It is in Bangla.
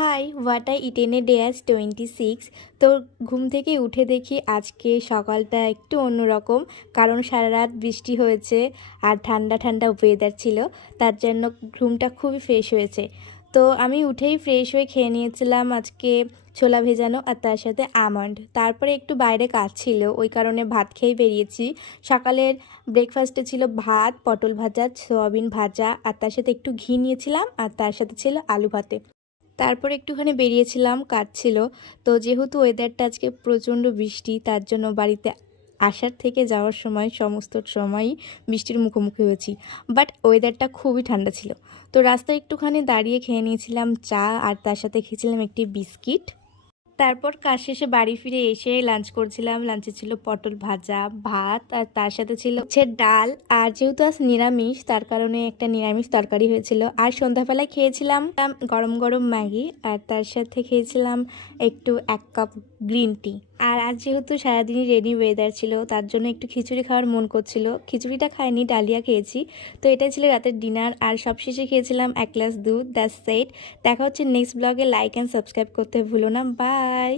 High what I eaten a day as 26। তো ঘুম থেকে উঠে দেখি আজকে সকালটা একটু অন্যরকম, কারণ সারা রাত বৃষ্টি হয়েছে আর ঠান্ডা ঠান্ডা ওয়েদার ছিল, তার জন্য ঘুমটা খুবই ফ্রেশ হয়েছে। তো আমি উঠেই ফ্রেশ হয়ে খেয়ে নিয়েছিলাম আজকে ছোলা ভেজানো আর তার সাথে আমন্ড। তারপরে একটু বাইরে কাজ ছিল, ওই কারণে ভাত খেয়ে বেরিয়েছি। সকালের ব্রেকফাস্টে ছিল ভাত, পটল ভাজা, সয়াবিন ভাজা আর তার সাথে একটু ঘি নিয়েছিলাম আর তার সাথে ছিল আলু ভাতে। তারপর একটুখানি বেরিয়েছিলাম, কাজ ছিল। তো যেহেতু ওয়েদারটা আজকে প্রচণ্ড বৃষ্টি, তার জন্য বাড়িতে আসার থেকে যাওয়ার সময় সমস্ত সময়ই বৃষ্টির মুখোমুখি হয়েছি। বাট ওয়েদারটা খুবই ঠান্ডা ছিল। তো রাস্তায় একটুখানি দাঁড়িয়ে খেয়ে নিয়েছিলাম চা আর তার সাথে খেয়েছিলাম একটি বিস্কিট। তারপর কাজ শেষে বাড়ি ফিরে এসে লাঞ্চ করছিলাম। লাঞ্চে ছিল পটল ভাজা, ভাত আর তার সাথে ছিল ডাল। আর যেহেতু আজ নিরামিষ, তার কারণে একটা নিরামিষ তরকারি হয়েছিল। আর সন্ধ্যাবেলায় খেয়েছিলাম গরম গরম ম্যাগি আর তার সাথে খেয়েছিলাম একটু 1 কাপ গ্রিন টি। আর আজ যেহেতু সারাদিনই রেনি ওয়েদার ছিল, তার জন্য একটু খিচুড়ি খাওয়ার মন করছিল। খিচুড়িটা খাইনি, ডালিয়া খেয়েছি। তো এটাই ছিল রাতের ডিনার। আর সবশেষে খেয়েছিলাম 1 গ্লাস দুধ। That's it. দেখা হচ্ছে নেক্সট ব্লগে। লাইক অ্যান্ড সাবস্ক্রাইব করতে ভুলো না। বাই।